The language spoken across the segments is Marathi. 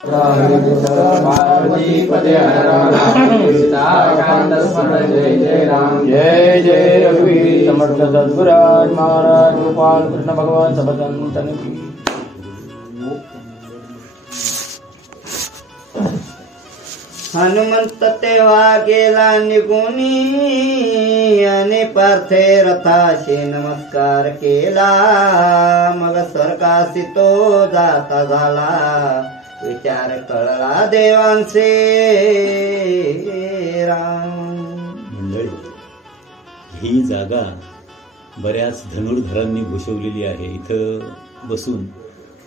जय जय रघुवीर समर्थ सद्गुराज महाराज गोपाल कृष्ण भगवान सबदंतन की। हनुमंत तेव्हा गेला निघूनी आणि पार्थे रथाशी नमस्कार केला. मग स्वर्गासी तो जाता झाला विचार कळला देवांचे राम. मंडळी, ही जागा बऱ्याच धनुर्धरांनी भूषवलेली आहे. इथं बसून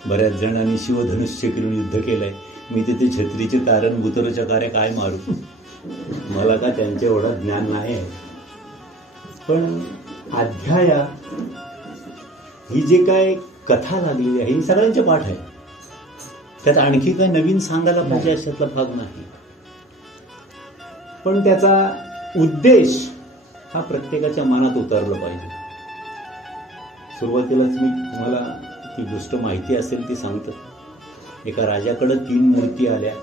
बऱ्याच जणांनी शिवधनुष्य किरून युद्ध केलंय. मी तिथे छत्रीचे तारण बुतरच्या कार्य काय मारू, मला का त्यांचे एवढं ज्ञान नाही आहे. पण अध्याया ही जे काय कथा लागलेली आहे ही सगळ्यांचे पाठ आहे. त्यात आणखी काय नवीन सांगायला पाहिजे अशातला भाग नाही. पण त्याचा उद्देश हा प्रत्येकाच्या मनात उतरला पाहिजे. सुरुवातीलाच मी तुम्हाला ती गोष्ट माहिती असेल ती सांगतो. एका राजाकडे 3 मूर्ती आल्या,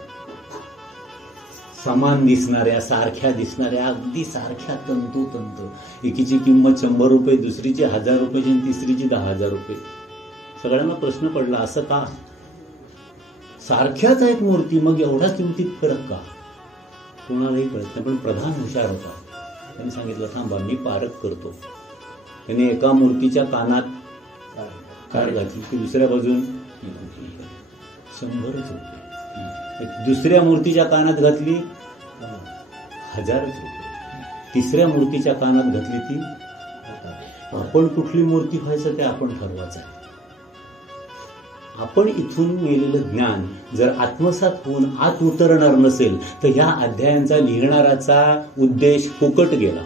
समान दिसणाऱ्या, सारख्या दिसणाऱ्या, अगदी सारख्या तंतोतंत. एकीची किंमत 100 रुपये, दुसरीची 1000 रुपये आणि तिसरीची 10,000 रुपये. सगळ्यांना प्रश्न पडला, असं का? सारख्याच आहेत मूर्ती, मग एवढा किमतीत फरक का? कोणालाही कळत नाही. पण प्रधान हुशार होता. त्यांनी सांगितलं, थांबा मी पारख करतो. त्याने एका मूर्तीच्या कानात कार घातली की दुसऱ्या बाजून 100 रुपये. दुसऱ्या मूर्तीच्या कानात घातली 1000 रुपये. तिसऱ्या मूर्तीच्या कानात घातली ती. आपण कुठली मूर्ती व्हायचं ते आपण ठरवायचं आहे. आपण इथून मिळालेलं ज्ञान जर आत्मसात होऊन आत उतरणार नसेल तर ह्या अध्यायांचा लिहिणाराचा उद्देश फुकट गेला.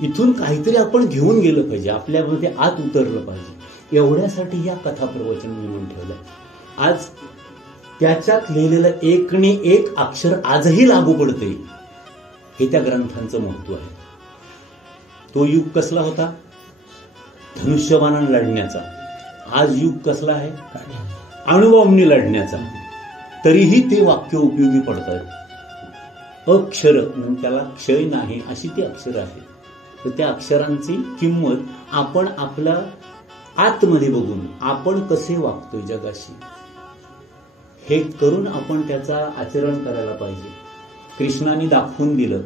इथून काहीतरी आपण घेऊन गेलं पाहिजे, आपल्यामध्ये आत उतरलं पाहिजे. एवढ्यासाठी या कथा प्रवचन लिहून ठेवलंय. आज त्याच्यात लिहिलेलं एकने एक अक्षर आजही लागू पडते, हे त्या ग्रंथांचं महत्व आहे. तो युग कसला होता? धनुष्यबाणाने लढण्याचा. आज युग कसला आहे? अणुबॉम्बनी लढण्याचा. तरीही ते वाक्य उपयोगी पडतात. अक्षर म्हणजे त्याला क्षय नाही अशी ती अक्षर आहे. तर त्या अक्षरांची किंमत आपण आपल्या आतमध्ये बघून आपण कसे वागतोय जगाशी हे करून आपण त्याचा आचरण करायला पाहिजे. कृष्णाने दाखवून दिलं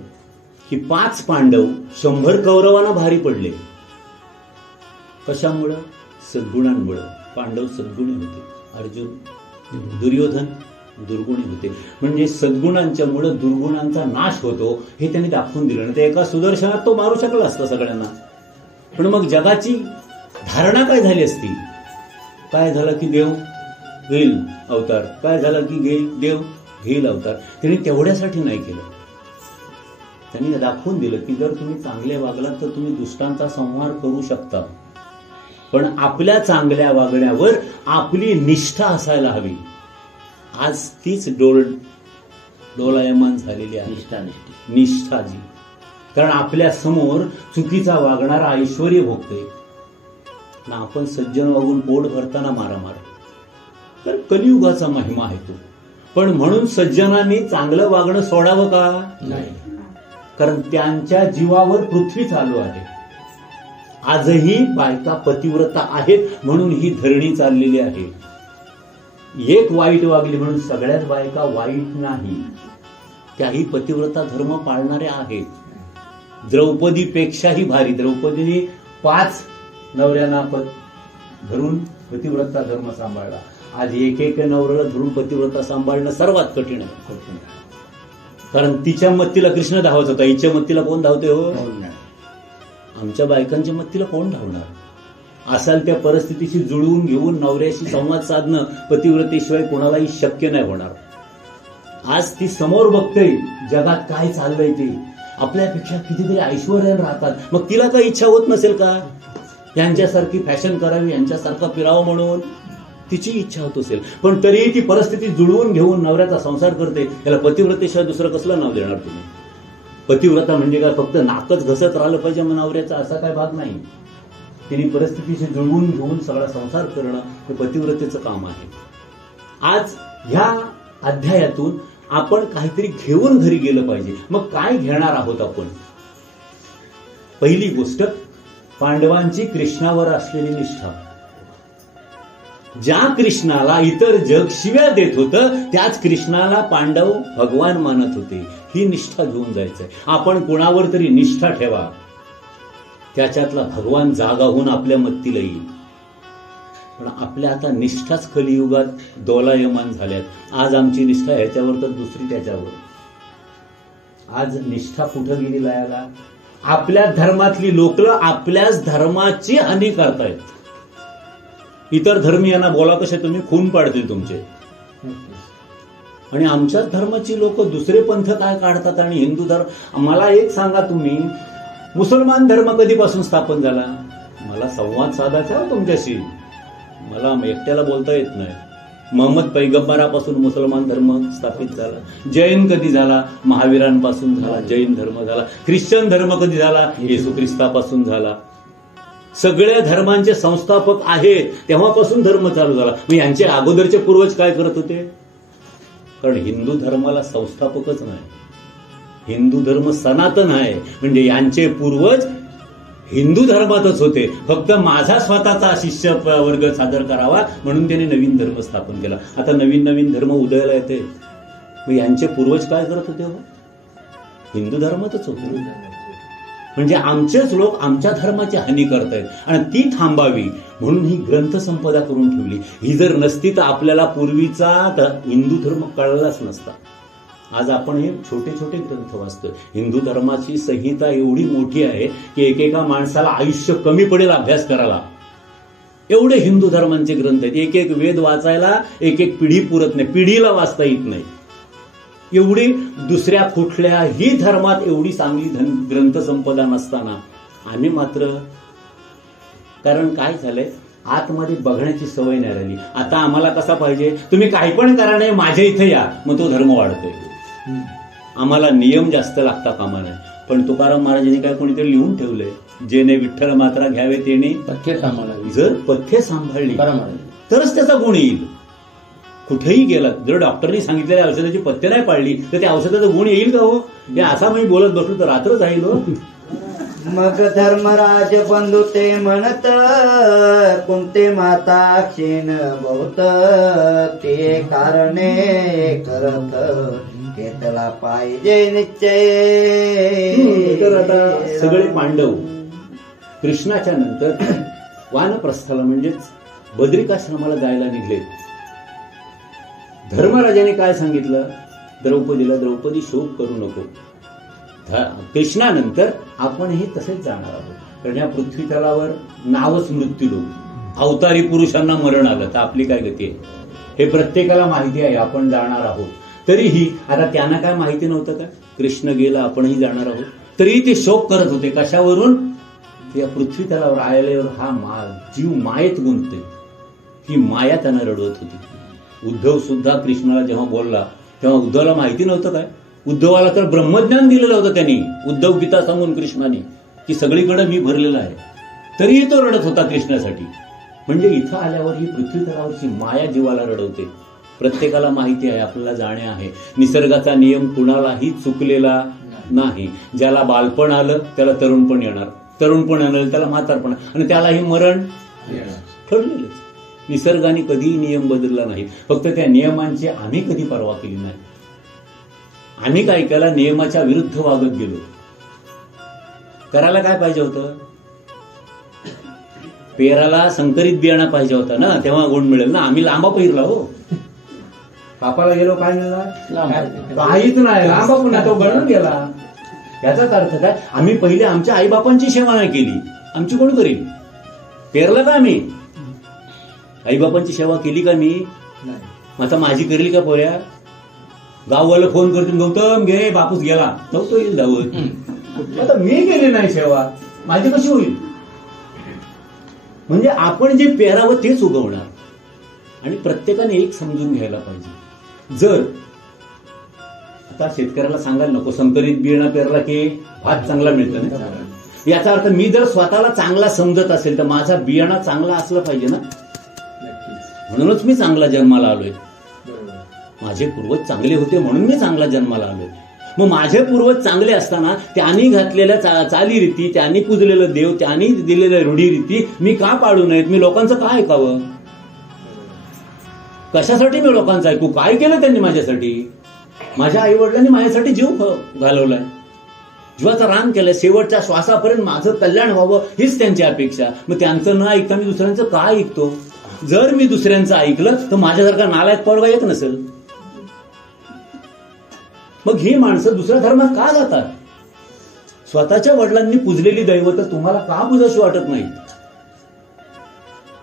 की 5 पांडव 100 कौरवांना भारी पडले. कशामुळं? सद्गुणांमुळे. पांडव सद्गुणी होते, अर्जुन दुर्योधन दुर्गुणी होते. म्हणजे सद्गुणांच्या मुळे दुर्गुणांचा नाश होतो हे त्यांनी दाखवून दिलं. ते एका सुदर्शनात तो मारू शकला असता सगळ्यांना. पण मग जगाची धारणा काय झाली असती? काय झालं की देव घेईल अवतार, काय झालं की देव घेईल अवतार. त्यांनी तेवढ्यासाठी नाही केलं. त्यांनी दाखवून दिलं की जर तुम्ही चांगले वागलात तर तुम्ही दुष्टांचा संहार करू शकता. पण आपल्या चांगल्या वागण्यावर आपली निष्ठा असायला हवी. आज तीच डोलायमान झालेली आहे निष्ठाजी. कारण आपल्या समोर चुकीचा वागणारा ऐश्वर्य भोगते ना. आपण सज्जन वागून पोट भरताना मारामार. तर कलियुगाचा महिमा आहे तो. पण म्हणून सज्जनांनी चांगलं वागणं सोडावं का? नाही. कारण त्यांच्या जीवावर पृथ्वी चालू आहे. आजही बायका पतिव्रता आहेत म्हणून ही धरणी चाललेली आहे. एक वाईट वागली म्हणून सगळ्याच बायका वाईट नाही. त्याही पतिव्रता धर्म पाळणाऱ्या आहेत. द्रौपदीपेक्षाही भारी. द्रौपदीने 5 नवऱ्यांना धरून पतिव्रता धर्म सांभाळला. आज एक नवऱ्याला धरून पतिव्रता सांभाळणं सर्वात कठीण आहे. कारण तिच्या मत्तीला कृष्ण धावत होता, हिच्या मत्तीला कोण धावते? हो, आमच्या बायकांच्या मत्तीला कोण धावणार? असाल त्या परिस्थितीशी जुळवून घेऊन नवऱ्याशी संवाद साधणं पतिव्रतेशिवाय कोणालाही शक्य नाही होणार. आज ती समोर बघते जगात काय चाललंय ते. आपल्यापेक्षा कितीतरी ऐश्वर्याने राहतात. मग तिला काही इच्छा होत नसेल का यांच्यासारखी फॅशन करावी, यांच्यासारखं फिरावं म्हणून? तिची इच्छा होत असेल. पण तरीही ती परिस्थिती जुळवून घेऊन नवऱ्याचा संसार करते. याला पतिव्रतेशिवाय दुसरं कसलं नाव देणार तुम्ही? पतिव्रता म्हणजे काय फक्त नाकच घसत राहिलं पाहिजे मग नवऱ्याचा असा काय भाग नाही. तिने परिस्थितीशी जुळवून घेऊन सगळा संसार करणं हे पतिव्रतेचं काम आहे. आज ह्या अध्यायातून आपण काहीतरी घेऊन घरी गेलं पाहिजे. मग काय घेणार आहोत आपण? पहिली गोष्ट, पांडवांची कृष्णावर असलेली निष्ठा. ज्या कृष्णाला इतर जग शिव्या देत होतं त्याच कृष्णाला पांडव भगवान मानत होते. ही निष्ठा घेऊन जायचंय. आपण कोणावर तरी निष्ठा ठेवा, त्याच्यातला भगवान जागा होऊन आपल्या मत्तीला येईल. पण आपल्या आता निष्ठाच कलियुगात दोलायमान झाल्यात. आज आमची निष्ठा ह्याच्यावर तर दुसरी त्याच्यावर. आज निष्ठा कुठं गेली लयाला? आपल्या धर्मातली लोक आपल्याच धर्माची हानी करतायत. इतर धर्मीयांना बोला कसे तुम्ही, खून पाडतील तुमचे. आणि आमच्याच धर्माची लोक दुसरे पंथ काय काढतात आणि हिंदू धर्म. मला एक सांगा तुम्ही, मुसलमान धर्म कधीपासून स्थापन झाला? मला संवाद साधायचा तुमच्याशी, मला एकट्याला बोलता येत नाही. मोहम्मद पैगंबरापासून मुसलमान धर्म स्थापित झाला. जैन कधी झाला? महावीरांपासून झाला जैन धर्म झाला. ख्रिश्चन धर्म कधी झाला? येशू ख्रिस्तापासून झाला. सगळ्या धर्मांचे संस्थापक आहेत तेव्हापासून धर्म चालू झाला. मग यांचे अगोदरचे पूर्वज काय करत होते? कारण हिंदू धर्माला संस्थापकच नाही. हिंदू धर्म सनातन आहे, म्हणजे यांचे पूर्वज हिंदू धर्मातच होते. फक्त माझा स्वतःचा शिष्य वर्ग सादर करावा म्हणून त्याने नवीन धर्म स्थापन केला. आता नवीन नवीन धर्म उदयाला येते. मग यांचे पूर्वज काय करत होते? हिंदू धर्मातच होते. म्हणजे आमचेच लोक आमच्या धर्माची हानी करतायत आणि ती थांबावी म्हणून ही ग्रंथसंपदा करून ठेवली. ही जर नसती तर आपल्याला पूर्वीचा हिंदू धर्म कळलाच नसता. आज आपण हे छोटे छोटे ग्रंथ वाचतोय. हिंदू धर्माची संहिता एवढी मोठी आहे की एकेका माणसाला आयुष्य कमी पडेल अभ्यास करायला. एवढे हिंदू धर्मांचे ग्रंथ आहेत. एक एक वेद वाचायला एक एक पिढी पुरत नाही, पिढीला वाचता येत नाही. एवढी दुसऱ्या कुठल्याही धर्मात एवढी चांगली ग्रंथसंपदा नसताना आम्ही मात्र, कारण काय झालंय, आतमध्ये बघण्याची सवय नाही राहिली. आता आम्हाला कसा पाहिजे, तुम्ही काही पण करा नाही माझ्या इथे या, मग तो धर्म वाढतोय. आम्हाला नियम जास्त लागता कामा नये. पण तुकाराम महाराजांनी काय कोणीतरी लिहून ठेवलंय, जेने विठ्ठल मात्रा घ्यावे तेने पथ्य सांभाळावी. जर पथ्य सांभाळली तरच त्याचा गुण येईल. कुठेही गेला, जर डॉक्टरनी सांगितलेल्या औषधाची पथ्य नाही पाळली तर त्या औषधाचा गुण येईल का हो? हे असा मी बोलत बसलो तर रात्र जाईल हो. मग धर्मराज बंधू ते म्हणत, कुंते माता क्षीण बहुत, ते कारणे करत घेतला पाहिजे निश्चय. तर आता सगळे पांडव कृष्णाच्या नंतर वानप्रस्थाला म्हणजेच बद्रिकाश्रमाला जायला निघले. धर्मराजाने काय सांगितलं द्रौपदीला? द्रौपदी शोक करू नको. कृष्णानंतर आपणही तसेच जाणार आहोत. कारण या पृथ्वी तलावर नावच मृत्यूलोक. अवतारी पुरुषांना मरण आलं तर आपली काय गती आहे हे प्रत्येकाला माहिती आहे. आपण जाणार आहोत. तरीही आता त्यांना काय माहिती नव्हतं का कृष्ण गेला आपणही जाणार आहोत? तरीही ते शोक करत होते. कशावरून? या पृथ्वी तलावर आल्यावर हा जीव मायेत गुंतते. ही माया त्यांना रडवत होती. उद्धव सुद्धा कृष्णाला जेव्हा बोलला तेव्हा उद्धवला माहिती नव्हतं काय? उद्धवाला तर ब्रह्मज्ञान दिलेलं होतं त्यांनी, उद्धव गीता सांगून कृष्णाने, की सगळीकडे मी भरलेला आहे. तरीही तो रडत होता कृष्णासाठी. म्हणजे इथं आल्यावर ही पृथ्वी तलावरची माया जीवाला रडवते. प्रत्येकाला माहिती आहे आपल्याला जाणे आहे. निसर्गाचा नियम कुणालाही चुकलेला नाही. ज्याला बालपण आलं त्याला तरुणपण येणार, तरुणपण आलं त्याला म्हातारपण, आणि त्यालाही मरण ठरलेलंच. निसर्गाने कधीही नियम बदलला नाही. फक्त त्या नियमांची आम्ही कधी पर्वा केली नाही. आम्ही काय केलं, नियमाच्या विरुद्ध वागत गेलो. करायला काय पाहिजे होतं? पेराला संकरित बियाणं पाहिजे होता ना, तेव्हा गुण मिळेल ना. आम्ही लांबा पेरला हो. कापाला गेलो काय मिळाला? काहीच नाही. लांबा पुन्हा तो गळून गेला. याचाच अर्थ काय? आम्ही पहिले आमच्या आईबापांची सेवा नाही केली. आमची कोण करील? पेरलं का आम्ही? आईबापांची सेवा केली का मी? आता माझी करेल का पोऱ्या? गाववाला फोन करतील, गौतम घे बापूस गेला, तो येईल धावत. आता मी केली नाही सेवा, माझी कशी होईल? म्हणजे आपण जे पेरावं तेच उगवणार. आणि प्रत्येकाने एक समजून घ्यायला पाहिजे. जर आता शेतकऱ्याला सांगायला नको संकरित बियाणं पेरला की भात चांगला मिळतं ना, याचा अर्थ मी जर स्वतःला चांगला समजत असेल तर माझा बियाणा चांगला असला पाहिजे ना. म्हणूनच मी चांगला जन्माला आलोय. माझे पूर्वज चांगले होते म्हणून मी चांगला जन्माला आलोय. मग माझे पूर्वज चांगले असताना त्यांनी घातलेल्या चालीरीती, त्यांनी पूजलेलं देव, त्यांनी दिलेल्या रूढीरीती मी का पाळू नयेत? मी लोकांचं का ऐकावं? कशासाठी मी लोकांचं ऐकू? काय केलं त्यांनी माझ्यासाठी? माझ्या आई वडिलांनी माझ्यासाठी जीव घालवलाय, जीवाचं रान केलंय, शेवटच्या श्वासापर्यंत माझं कल्याण व्हावं हीच त्यांची अपेक्षा. मग त्यांचं न ऐकता मी दुसऱ्यांचं का ऐकतो? जर मी दुसऱ्यांचं ऐकलं तर माझ्यासारखा नालायक पोरगा येत नसेल. मग ही माणसं दुसऱ्या धर्मात का जातात? स्वतःच्या वडिलांनी पूजलेली दैवत तुम्हाला का पूजाशी वाटत नाही?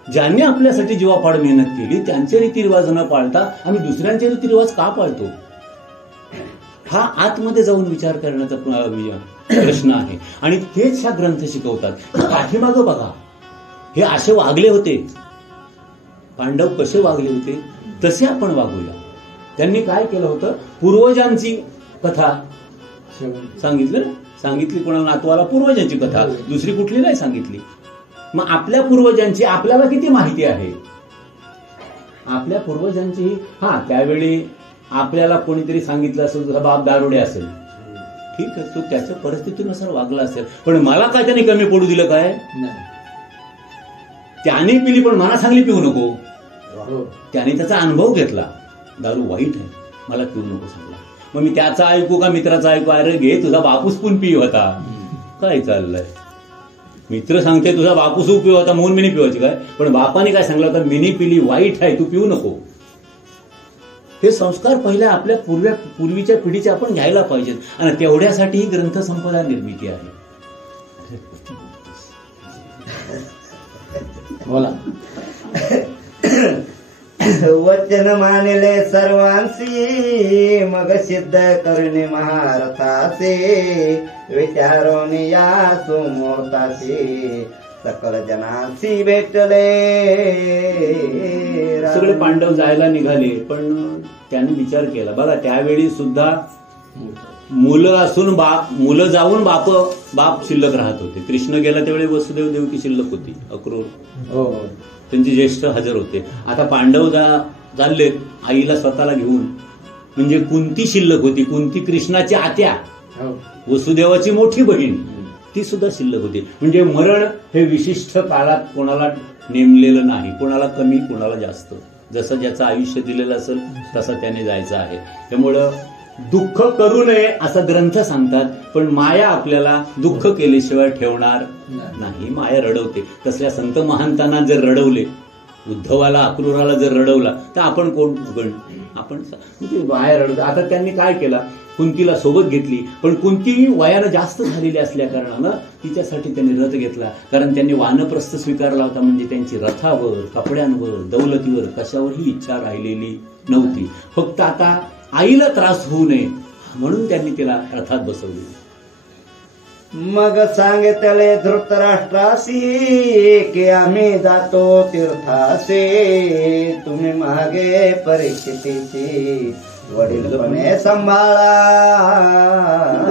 ज्यांनी आपल्यासाठी जीवापाड मेहनत केली त्यांचे रीतिरिवाज न पाळता आम्ही दुसऱ्यांचे रीतिरिवाज का पाळतो? हा आतमध्ये जाऊन विचार करण्याचा प्रश्न आहे. आणि तेच ह्या ग्रंथ शिकवतात. पाठीमागं बघा, हे असे वागले होते, पांडव कसे वागले होते तसे आपण वागूया. त्यांनी काय केलं होतं? पूर्वजांची कथा सांगितली कोणाला? नातवाला पूर्वजांची कथा, दुसरी कुठली नाही सांगितली. मग आपल्या पूर्वजांची आपल्याला किती माहिती आहे? आपल्या पूर्वजांची त्यावेळी आपल्याला कोणीतरी सांगितलं असेल, तुझा बाप दारुडे असेल, ठीक आहे, तो त्याच्या परिस्थितीनुसार वागला असेल, पण मला काय त्याने कमी पडू दिलं? काय त्याने पिली पण मला सांगली पिऊ नको. त्याने त्याचा अनुभव घेतला, दारू वाईट आहे, मला पिऊ नको सांगला. मग मी त्याचा ऐकू का मित्राचा ऐकू? अरे घे, तुझा बापूस पण पिऊ होता, काय चाललंय? मित्र सांगते तुझा बापूस पिऊ होता म्हणून मिनी पिवायची काय? पण बापाने काय सांगलं होतं? मिनी पिली वाईट आहे, तू पिऊ नको. हे संस्कार पहिल्या आपल्या पूर्वीच्या पिढीचे आपण घ्यायला पाहिजेत. आणि तेवढ्यासाठी ही ग्रंथसंपदा निर्मिती आहे. बोला. वचन मानले सर्वांसी, मग सिद्ध करणे महारथाचे, विचारून या सुमुहूर्ताचे, सकल जनांसी भेटले. सगळे पांडव जायला निघाले, पण त्यांनी विचार केला. बघा, त्यावेळी सुद्धा मुलं असून मुलं जाऊन बाप शिल्लक राहत होते. कृष्ण गेला त्यावेळी वसुदेव देवकी शिल्लक होती, अक्रूर त्यांचे ज्येष्ठ हजर होते. आता पांडव चाललेत आईला स्वतःला घेऊन. म्हणजे कुंती शिल्लक होती, कुंती कृष्णाची आत्या, वसुदेवाची मोठी बहीण, ती सुद्धा शिल्लक होती. म्हणजे मरण हे विशिष्ट काळात कोणाला नेमलेलं नाही, कोणाला कमी कोणाला जास्त, जसं ज्याचं आयुष्य दिलेलं असेल तसं त्याने जायचं आहे. त्यामुळं दुःख करू नये असं ग्रंथ सांगतात, पण माया आपल्याला दुःख केल्याशिवाय ठेवणार नाही. माया रडवते. तसल्या संत महंतांना जर रडवले, उद्धवाला अक्रूराला जर रडवला तर आपण कोण? आपण माया रडवते. आता त्यांनी काय केला? कुंतीला सोबत घेतली, पण कुंती वयानं जास्त झालेली असल्या कारणानं तिच्यासाठी त्यांनी रथ घेतला. कारण त्यांनी वानप्रस्थ स्वीकारला होता. म्हणजे त्यांची रथावर, कपड्यांवर, दौलतीवर कशावरही इच्छा राहिलेली नव्हती. फक्त आता आईला त्रास होऊ नये म्हणून त्यांनी तिला रथात बसवली. मग सांगितले धृतराष्ट्रासी, की आम्ही जातो तीर्थासे, तुम्ही मागे परिस्थितीची वडीलपणे सांभाळा.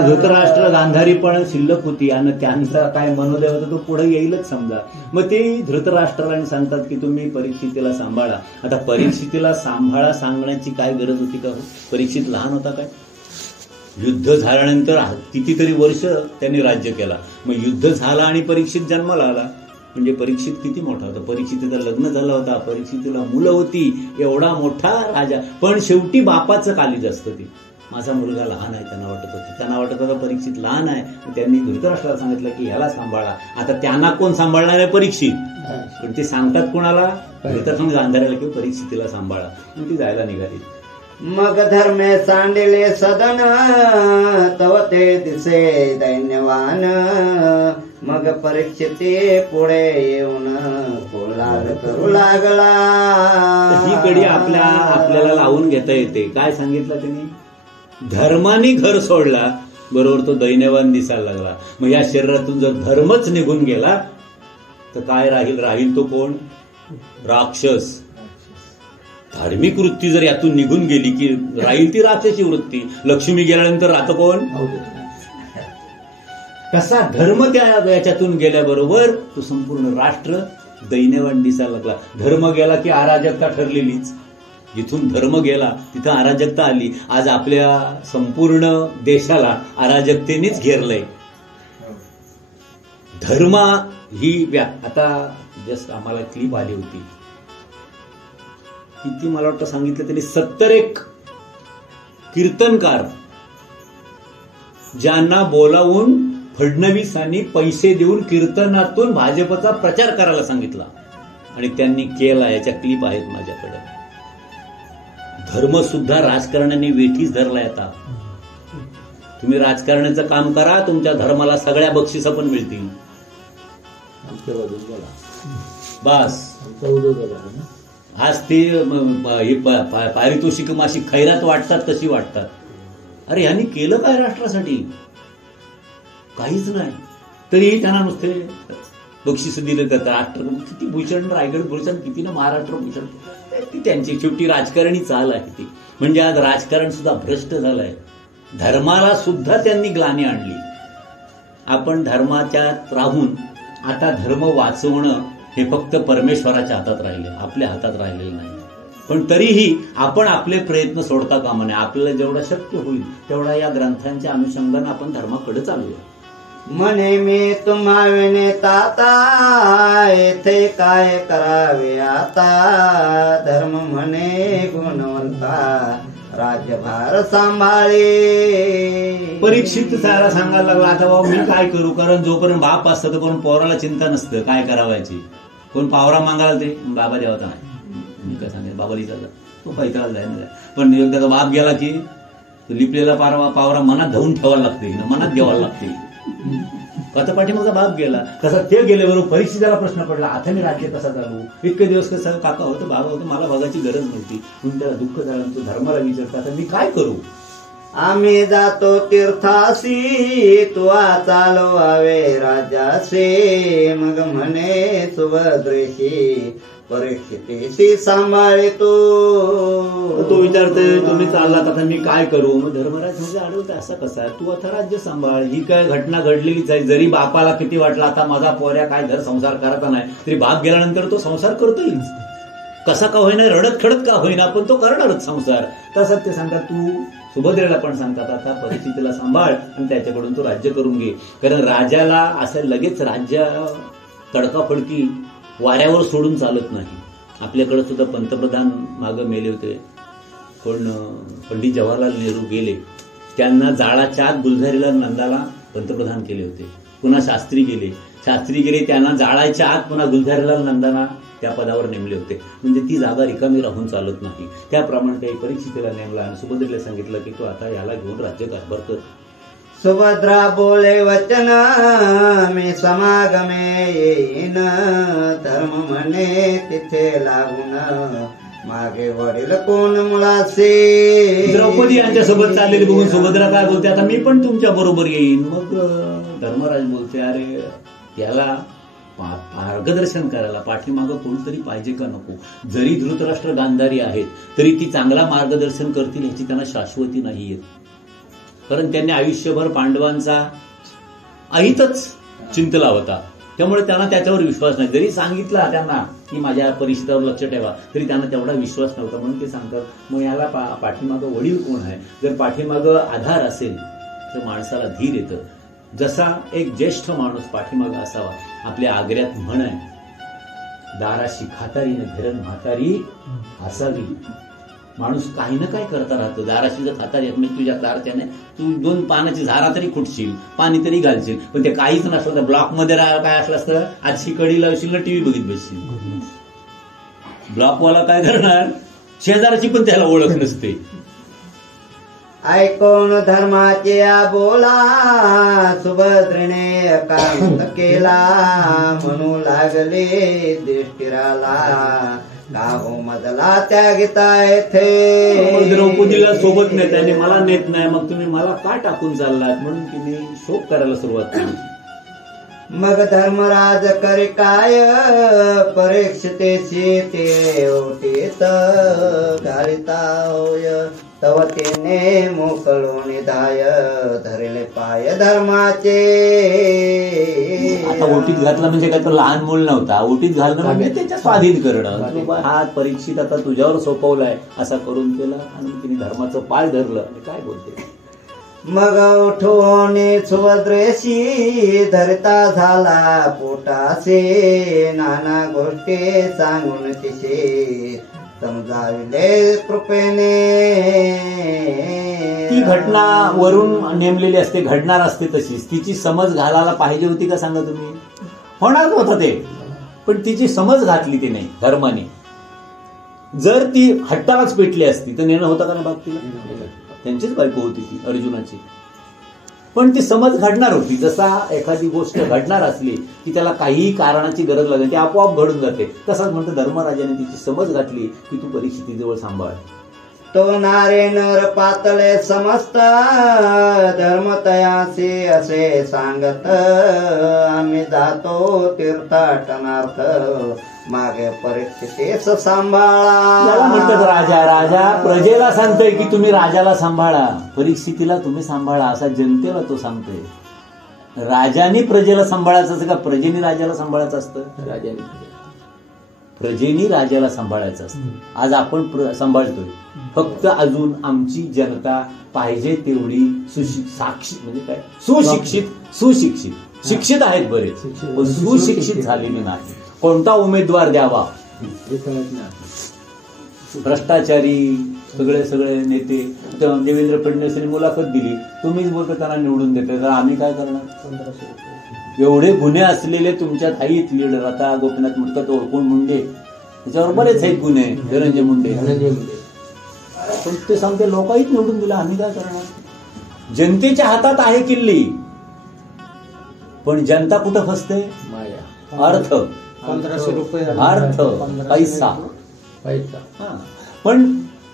धृतराष्ट्र गांधारी पण शिल्लक होती आणि त्यांचा काय मनोदय होता तो पुढे येईलच समजा. मग ते धृतराष्ट्राला सांगतात की तुम्ही परीक्षितीला सांभाळा. आता परीक्षितीला सांभाळा सांगण्याची काय गरज होती का? परीक्षित लहान होता काय? युद्ध झाल्यानंतर कितीतरी वर्ष त्यांनी राज्य केला. मग युद्ध झालं आणि परीक्षित जन्माला आला. म्हणजे परीक्षित किती मोठा होता? परीक्षितीचं लग्न झालं होता, परीक्षितीला मुलं होती, एवढा मोठा राजा. पण शेवटी बापाचं काळीज असतं ते. माझा मुलगा लहान आहे त्यांना वाटत होतं. त्यांना वाटत होतं परीक्षित लहान आहे. त्यांनी धृतराष्ट्राला सांगितलं की ह्याला सांभाळा. आता त्यांना कोण सांभाळणार आहे? परीक्षित. पण ते सांगतात कोणाला? धृतराष्ट्राने गांधाऱ्याला की परीक्षितीला सांभाळा. ती जायला निघाली. मग धर्मे सांडिले सदन, तव ते दिसे दैन्यवान, मग परीक्षिती पुढे येऊन कोलाल करू लागला. ही कडी आपल्याला लावून घेता येते. काय सांगितलं त्यांनी? धर्माने घर सोडला बरोबर तो दैन्यवान दिसायला लागला. मग या शरीरातून जर धर्मच निघून गेला तर काय राहील तो कोण? राक्षस. धार्मिक वृत्ती जर यातून निघून गेली की राहील ती राक्षसी वृत्ती. लक्ष्मी गेल्यानंतर राहतं कोण? कसा धर्म त्या याच्यातून गेल्याबरोबर तो संपूर्ण राष्ट्र दैन्यवान दिसायला लागला. धर्म गेला की अराजकता ठरलेलीच. जिथून धर्म गेला तिथं अराजकता आली. आज आपल्या संपूर्ण देशाला अराजकतेनेच घेरलंय. धर्म ही आता जस्ट आम्हाला क्लिप आली होती, किती मला वाटतं सांगितलं त्यांनी 71 कीर्तनकार ज्यांना बोलावून फडणवीसांनी पैसे देऊन कीर्तनातून भाजपचा प्रचार करायला सांगितला आणि त्यांनी केला. याच्या क्लिप आहेत माझ्याकडे. धर्म सुद्धा राजकारण्याने वेठीच धरलाय. आता तुम्ही राजकारणाचं काम करा, तुमच्या धर्माला सगळ्या बक्षिसा पण मिळतील. बस आज ते पारितोषिक मासिक खैरात वाटतात कशी वाटतात. अरे यांनी केलं काय राष्ट्रासाठी? काहीच नाही. तरीही त्यांना नुसते बक्षीस दिलं जातं. राष्ट्र किती भूषण, रायगड भूषण, किती ना महाराष्ट्र भूषण, ती त्यांची शेवटी राजकारणी चाल आहे ती. म्हणजे आज राजकारण सुद्धा भ्रष्ट झालंय. धर्माला सुद्धा त्यांनी ग्लानी आणली. आपण धर्माच्यात राहून आता धर्म वाचवणं हे फक्त परमेश्वराच्या हातात राहिले, आपल्या हातात राहिलेलं नाही. पण तरीही आपण आपले प्रयत्न सोडता कामा नये. आपल्याला जेवढा शक्य होईल तेवढा या ग्रंथांच्या अनुषंगाने आपण धर्माकडे चालूया. म्हणे मी तुम्हा विनेता येथे काय करावे आता, धर्म म्हणे गुणवंता राज्यभार सांभाळे. परीक्षित त्याला सांगायला लागला, आता बाबा मी काय करू, कारण जोपर्यंत बाप असतं तोपर्यंत पोराला चिंता नसतं काय करावायची. कोण पावरा मागायला ते बाबा देवता नाही, मी काय सांगेल बाबाली चालला तो पैताला जाय ना. पण एकदा बाप गेला की लिपलेला पावरा मनात धरून ठेवायला लागते, मनात घ्यावायला लागते. कथा पाठीमागचा बाप गेला, कसा ते गेले बरोबर परीक्षेला प्रश्न पडला, आता मी राज्य कसा चालू. इतके दिवस कसं काका होतं, बाबा होतं, मला बघायची गरज नव्हती. म्हणून त्याला दुःख झालं. तो धर्माला विचारता आता मी काय करू. आम्ही जातो तीर्थासी तुवा चालवावे राजासे, मग म्हणे सुभद्रेशी परीक्षितेशी सांभाळे तो विचारतोय तुम्ही चाललात आता मी काय करू. मग धर्मराज म्हणजे अडवतोय असा कसा, तू आता राज्य सांभाळ. ही काय घटना घडलेलीच आहे. जरी बापाला किती वाटलं आता माझा पोऱ्या काय घर संसार करायचा नाही, तरी बाप गेल्यानंतर तो संसार करतोय. कसा का होईना, रडत खडत का होईना, पण तो करणारच संसार. तसंच ते सांगतात, तू सुभद्रेला पण सांगतात आता परिस्थितीला सांभाळ आणि त्याच्याकडून तो राज्य करून घे. कारण राजाला असं लगेच राज्य तडकाफडकी वाऱ्यावर सोडून चालत नाही. आपल्याकडे सुद्धा पंतप्रधान मागं मेले होते, पण पंडित जवाहरलाल नेहरू गेले, त्यांना जाळाच्या आत गुलझारीलाल नंदाला पंतप्रधान केले होते. पुन्हा शास्त्री गेले, त्यांना जाळाच्या आत पुन्हा गुलझारीलाल नंदाला त्या पदावर नेमले होते. म्हणजे ती जागा रिकामी राहून चालत नाही. त्याप्रमाणे काही परीक्षितेला नेमला आणि सुभद्रेला सांगितलं की तू आता याला घेऊन राज्य कारभार कर. सुभद्रा बोले वचन मी समागमे येईन, धर्म म्हणे तिथे लागून मागे वडील कोण मुळासे. द्रौपदी यांच्यासोबत चाललेली बघून सुभद्रा काय बोलते, आता मी पण तुमच्या बरोबर येईन. मग धर्मराज बोलते, अरे त्याला मार्गदर्शन करायला पाठीमागं कोणतरी पाहिजे का नको. जरी धृतराष्ट्र गांधारी आहेत तरी ती चांगला मार्गदर्शन करतील ह्याची त्यांना शाश्वती नाहीये. कारण त्यांनी आयुष्यभर पांडवांचा अहितच चिंतला होता. त्यामुळे त्यांना त्याच्यावर विश्वास नाही. जरी सांगितला त्यांना की माझ्या परिस्थितीवर लक्ष ठेवा, तरी त्यांना तेवढा विश्वास नव्हता. म्हणून ते सांगतात मग याला पाठीमागं वडील कोण आहे. जर पाठीमागं आधार असेल तर माणसाला धीर येतं. जसा एक ज्येष्ठ माणूस पाठीमागं असावा. आपल्या आग्र्यात म्हण आहे, दाराशी खातारीने धरण म्हातारी असावी. माणूस काही ना काय करता राहतो. दाराशी जर खातारी म्हणजे तुझ्या दाराच्याने तू 2 पानाची झारा तरी खुटशील, पाणी तरी घालशील, पण ते काहीच नसलं तर ब्लॉकमध्ये काय असलं असतं, आजची कडी लावशील ना टीव्ही बघित बसशील. ब्लॉकवाला काय करणार, शेजाराची पण त्याला ओळख नसते. ऐकून धर्माचे बोला सुभद्रेने एकांत केला, म्हणू लागले दृष्टीराला का हो मजला त्या गीता येथे. द्रौपदीला सोबत नेत आणि मला नेत नाही, मग तुम्ही मला का टाकून चाललात. म्हणून तिने शोक करायला सुरुवात केली. मग धर्मराज करे काय परीक्षितेशी ते ओटीत घालिता होय तव तिने मोकळो निधाय धरले पाय धर्माचे. आता ओटीत घातला म्हणजे काय तो लहान मूल नव्हता. ओटीत घालणं म्हणजे त्याच्या स्वाधीन करणं. हा परीक्षित आता तुझ्यावर सोपवलाय असा करून केला आणि तिने धर्माचं पाय धरलं. काय बोलते. मग उठून सुभद्रेशी धरता झाला पोटासे नाना गोष्टी सांगून तिचे समजाविले कृपेने. ती घटना वरून नेमलेली असते, घडणार असते तशीच. तिची समज घालायला पाहिजे होती का सांगा तुम्ही. होणार होतं ते, पण तिची समज घातली ती नाही धर्माने. जर ती हट्टालाच पेटली असती तर नेणं होतं का नाही बाप तिला. त्यांचीच बायको होती ती अर्जुनाची, पण ती समज घडणार होती. जसा एखादी गोष्ट घडणार असली की त्याला काहीही कारणाची गरज लागते, ती आपोआप घडून जाते. तसाच म्हणतो धर्मराजाने तिची समज घातली की तू परिस्थितीजवळ सांभाळ. तो नारे नर पातळे समस्त धर्मतयासी असे सांगत आम्ही जातो तीर्थाटनार्थ मागे परिस्थितीस सांभाळा. म्हणतात राजा. राजा प्रजेला सांगतोय की तुम्ही राजाला सांभाळा, परिस्थितीला तुम्ही सांभाळा असा जनतेला तो सांगतोय. राजाने प्रजेला सांभाळायचं असतं का प्रजेने राजाला सांभाळायचं असतं. प्रजेनी राजाला सांभाळायचं असतं. आज आपण सांभाळतोय, फक्त अजून आमची जनता पाहिजे तेवढी म्हणजे काय सुशिक्षित शिक्षित आहेत बरेच, पण सुशिक्षित झालेली नाही. कोणता उमेदवार द्यावा. भ्रष्टाचारी सगळे नेते. देवेंद्र फडणवीसांनी मुलाखत दिली, तुम्हीच बोलतो त्यांना निवडून देते, तर आम्ही काय करणार. एवढे गुन्हे असलेले तुमच्यात आहेत लीडर. आता गोपीनाथ मुंडे ओळखून मुंडे त्याच्यावर बरेच आहेत गुन्हे. धनंजय मुंडे पण ते सांगते लोकांनीच निवडून दिला, आम्ही काय करणार. जनतेच्या हातात आहे किल्ली, पण जनता कुठं फसते. अर्थ 1500 रुपये अर्थ पैसा. पण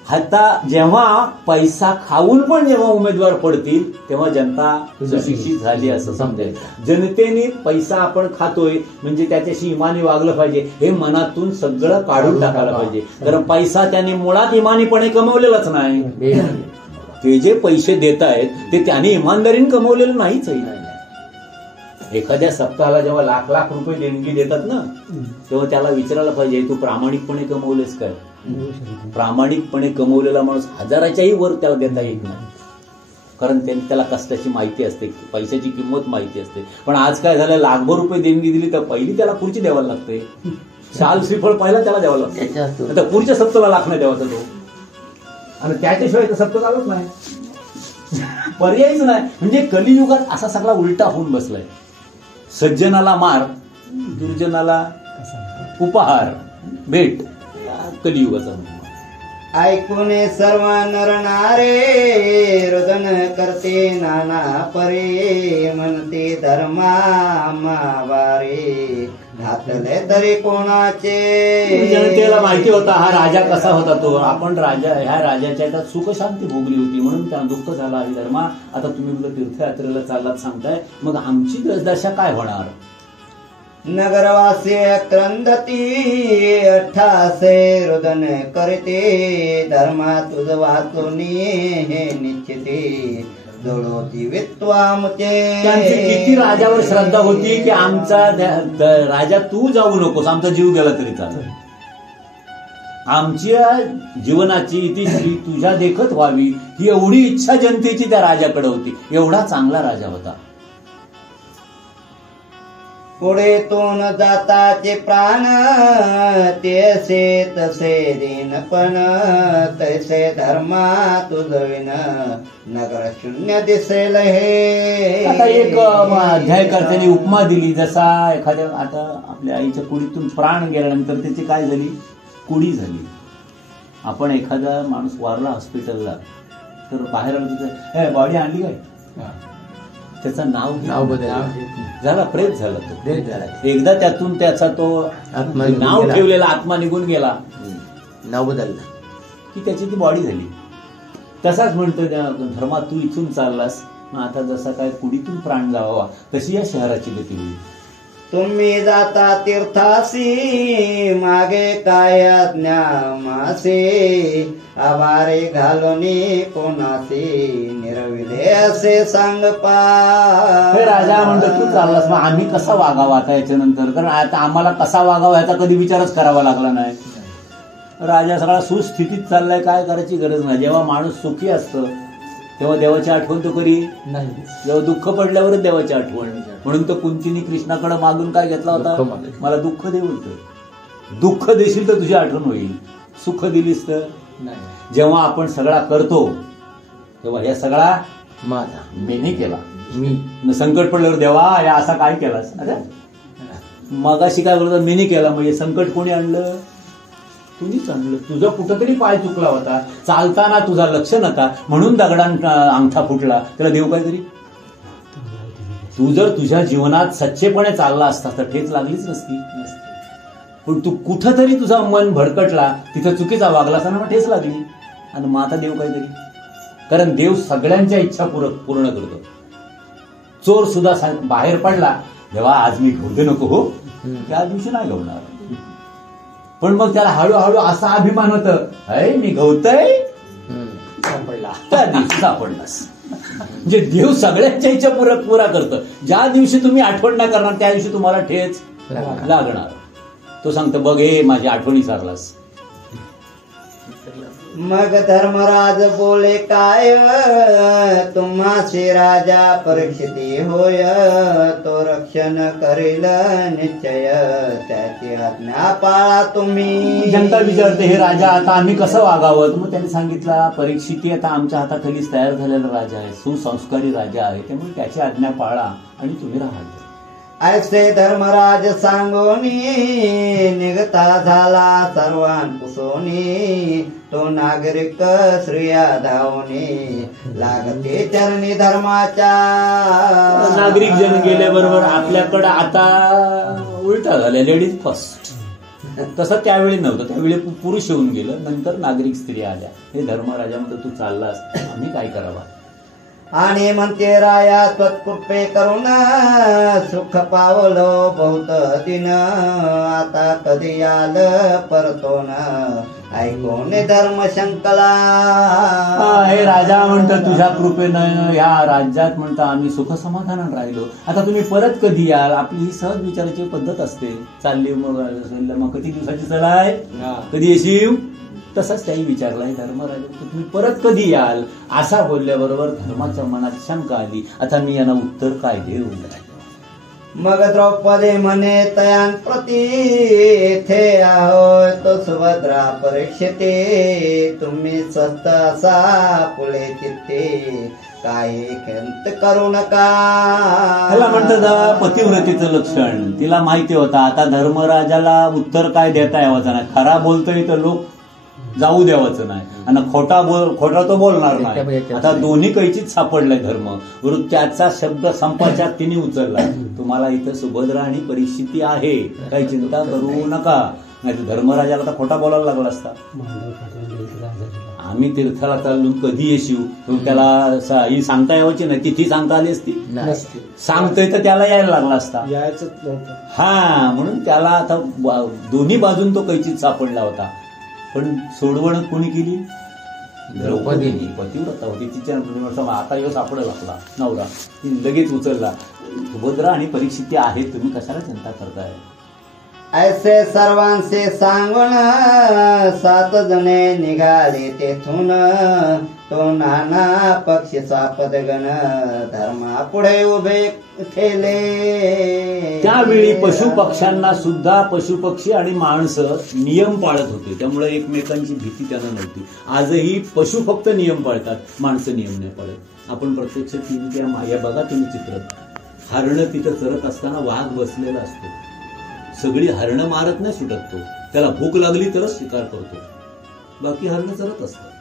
आता जेव्हा पैसा खाऊन पण जेव्हा उमेदवार पडतील तेव्हा जनता सुशिक्षित झाली असं समजेल. जनतेने पैसा आपण खातोय म्हणजे त्याच्याशी इमानी वागलं पाहिजे हे मनातून सगळं काढून टाकायला पाहिजे. कारण पैसा त्याने मुळात इमानीपणे कमवलेलाच नाही. ते जे पैसे देत आहेत ते त्याने इमानदारीने कमवलेलं नाहीच. एखाद्या सप्ताहाला जेव्हा लाख रुपये देणगी देतात ना तेव्हा त्याला विचारायला पाहिजे तू प्रामाणिकपणे कमवलेस काय. प्रामाणिकपणे कमवलेला माणूस 1000च्याही वर त्याला देता येत नाही, कारण त्याला कष्टाची माहिती असते, पैशाची किंमत माहिती असते. पण आज काय झालं, लाखभर रुपये देणगी दिली तर पहिली त्याला खुर्ची द्यावायला लागते, शाल श्रीफळ पहिला त्याला द्यावं लागतं. आता पुढच्या सप्ताहाला लाख नाही द्यावाचा तो, आणि त्याच्याशिवाय तर सप्ताह चालत नाही, पर्यायच नाही. म्हणजे कलियुगात असा सगळा उलटा होऊन बसलाय. सज्जनाला मार, दुर्जनाला उपहार भेट, कलियुगाचा. ऐकून सर्व नर नारे रुदन करते नाना परे म्हणते धर्मा मावारे घातले तरी कोणाचे. जनतेला माहिती होता हा राजा कसा होता तो. आपण ह्या राजाच्या सुख शांती भोगली होती म्हणून त्यांना दुःख झाला. ही धर्मा आता तुम्ही तीर्थयात्रेला चाललात सांगताय, मग आमची दशा काय होणार. नगरवासी क्रंदती अठ्ठासे रुदन करते धर्मा तुझ वाचून हे निश्चिती जोडोती वित्वामते. त्यांची किती राजावर श्रद्धा होती की आमचा राजा तू जाऊ नकोस, आमचा जीव गेला तरी चालेल, आमच्या जीवनाची इतिश्री तुझ्या देखत व्हावी ही एवढी इच्छा जनतेची त्या राजाकडे होती. एवढा चांगला राजा होता. पुढे तो न जाताचे प्राण तेसे तसे दिन पण तैसे धर्मा तुझविन नगर शून्य दिसेल हे. आता एक अध्यायकर्त्याने उपमा दिली, जसा एखाद्या आता आपल्या आईच्या कुडीतून प्राण गेल्यानंतर त्याची काय झाली, कुडी झाली. आपण एखादा माणूस वारला हॉस्पिटलला तर बाहेर आलो बॉडी आणली काय, त्याचं नाव झाला प्रेत झाला तो. एकदा त्यातून त्याचा तो नाव ठेवलेला आत्मा निघून गेला, नाव बदललं की त्याची ती बॉडी झाली. तसाच म्हणतोय धर्मा तू इथून चाललास, आता जसा काय कुडीतून प्राण जावा तशी या शहराची गती होईल. तुम्ही जाता तीर्थासी मागे काय आज्ञा मासे आभारे घालोनी कोणासी निरविधे असे सांग हे राजा म्हणतो तू चाललास मग आम्ही कसा वागावा आता याच्यानंतर, कारण आता आम्हाला कसा वागावा याचा कधी विचारच करावा लागला नाही. राजा सगळा सुस्थितीत चाललाय, काय करायची गरज नाही. जेव्हा माणूस सुखी असतं तेव्हा देवाची आठवण तो करी नाही. जेव्हा दुःख पडल्यावरच देवाची आठवण. म्हणून तो कुंतीने कृष्णाकडे मागून काय घेतला होता, मला दुःख दे बोलतो. दुःख देशील तर तुझी आठवण होईल, सुख दिलीस तर नाही. जेव्हा आपण सगळा करतो तेव्हा हे सगळा माझा मीने केला. मी संकट पडल्यावर देवा या असा काय केलास, अरे मगाशी काय बोलतो मीने केला, म्हणजे संकट कोणी आणलं, तुम्हीच आणलं. तुझा कुठंतरी पाय चुकला होता, चालताना तुझा लक्ष नका म्हणून दगडान अंगठा फुटला, त्याला देव काय तरी. तू जर तुझ्या जीवनात सच्चेपणे चालला असता तर ठेच लागलीच नसती. पण तू कुठंतरी तुझा मन भडकटला, तिथं चुकीचा वागला असताना मग ठेच लागली. आणि मग आता देव काहीतरी, कारण देव सगळ्यांच्या इच्छा पूर्ण करतो. चोर सुद्धा बाहेर पडला, तेव्हा आज मी घेऊ दे नको हो, त्या दिवशी नाही गवणार. पण मग त्याला हळूहळू असा अभिमान होत, अय मी गवतय सापडला, त्या दिवशी सापडलास. म्हणजे देव सगळ्यांच्या इच्छा पुरा करतं. ज्या दिवशी तुम्ही आठवण नाही करणार त्या दिवशी तुम्हाला ठेच लागणार. तो सांगतो बघ हे माझी आठवणी सारलास. मग धर्मराज बोले काय तुम्हाशी राजा परीक्षिती होय, तो रक्षण करील निश्चय त्याची आज्ञा पाळा तुम्ही. जनता विचारते हे राजा आता आम्ही कसं वागावं. मग त्यांनी सांगितलं परीक्षिती आता आमच्या हाताखालीच तयार झालेला राजा आहे, सुसंस्कारी राजा आहे, त्यामुळे त्याची आज्ञा पाळा आणि तुम्ही राहा. ऐसे धर्मराज सांगोनी निघता झाला सर्वांपुसोनी, तो नागरिक स्त्रिया धावनी लागते चरणी धर्माच्या. नागरिक जन गेल्याबरोबर आपल्याकडं आता उलटा झाला, लेडीज फर्स्ट. तसं त्यावेळी नव्हतं, त्यावेळी पुरुष येऊन गेलं, नंतर नागरिक स्त्रिया आल्या. हे धर्मराजा म्हणतो तू चाललास आम्ही काय करावा. आणि म्हणते राया त्वत्कृपे करून सुख पावलो बहुत दिन, आता कधी आलं परतोन ऐकून धर्म शंकला. हे राजा म्हणतं तुझ्या कृपेनं या राज्यात म्हणतं आम्ही सुख समाधानात राहिलो, आता तुम्ही परत कधी याल. आपली ही सहज विचारायची पद्धत असते. चालली मग किती दिवसाची चला आहे, कधी येशील. तसंच त्याही विचारलाय धर्मराजा तुम्ही परत कधी याल. असा बोलल्याबरोबर धर्माच्या मनात शंका आली, आता मी यांना उत्तर काय देऊ. मग द्रौपदी म्हणे तयान प्रती थे आहोत तो सुभद्रा परीक्षिते, तुम्ही स्वस्त असा पुढे चित्ते काही खंत करू नका. त्याला म्हणतात पतिव्रतेचं लक्षण. तिला माहिती होता आता धर्मराजाला उत्तर काय देता यावाचं नाही. खरा बोलतोय तर लोक जाऊ द्यावाचं नाही, आणि खोटा तो बोलणार नाही. आता दोन्ही कैचीच सापडलाय धर्म. त्याचा शब्द संपाच्या तिने उचलला. तुम्हाला इथं सुभद्रा आणि परिस्थिती आहे, काही चिंता करू नका. नाही तर धर्मराजाला आता खोटा बोलायला लागला असता. आम्ही तीर्थाला चाललो कधी येशील, त्याला ही सांगता यावाची नाही, तिथी सांगता आली असती. सांगतोय तर त्याला यायला लागला असता. हा म्हणून त्याला आता दोन्ही बाजून तो कैचीत सापडला होता. पण सोडवण कोणी केली, द्रौपदीने. पतिव्रता होती, तिच्या आता यो सापड लागला नवरा, ती लगेच उचलला. सुभद्रा आणि परीक्षिती आहेत, तुम्ही कशाला चिंता करताय. ऐसे सर्वांचे सांगून 7 जणे निघाले तेथून, तो नाना पक्षी सापदगण धर्मा पुढे उभे ठेले. त्यावेळी पशुपक्ष्यांना सुद्धा पशुपक्षी आणि माणसं नियम पाळत होते, त्यामुळे एकमेकांची भीती त्यांना नव्हती. आजही पशु फक्त नियम पाळतात, माणसं नियम नाही पाळत. आपण प्रत्यक्ष टीव्हीच्या माया बघा तुम्ही चित्र, हरणं तिथं चरत असताना वाघ बसलेला असतो. सगळी हरणं मारत नाही सुटत, तो त्याला भूक लागली तरच शिकार करतो, बाकी हरणं चरत असतात.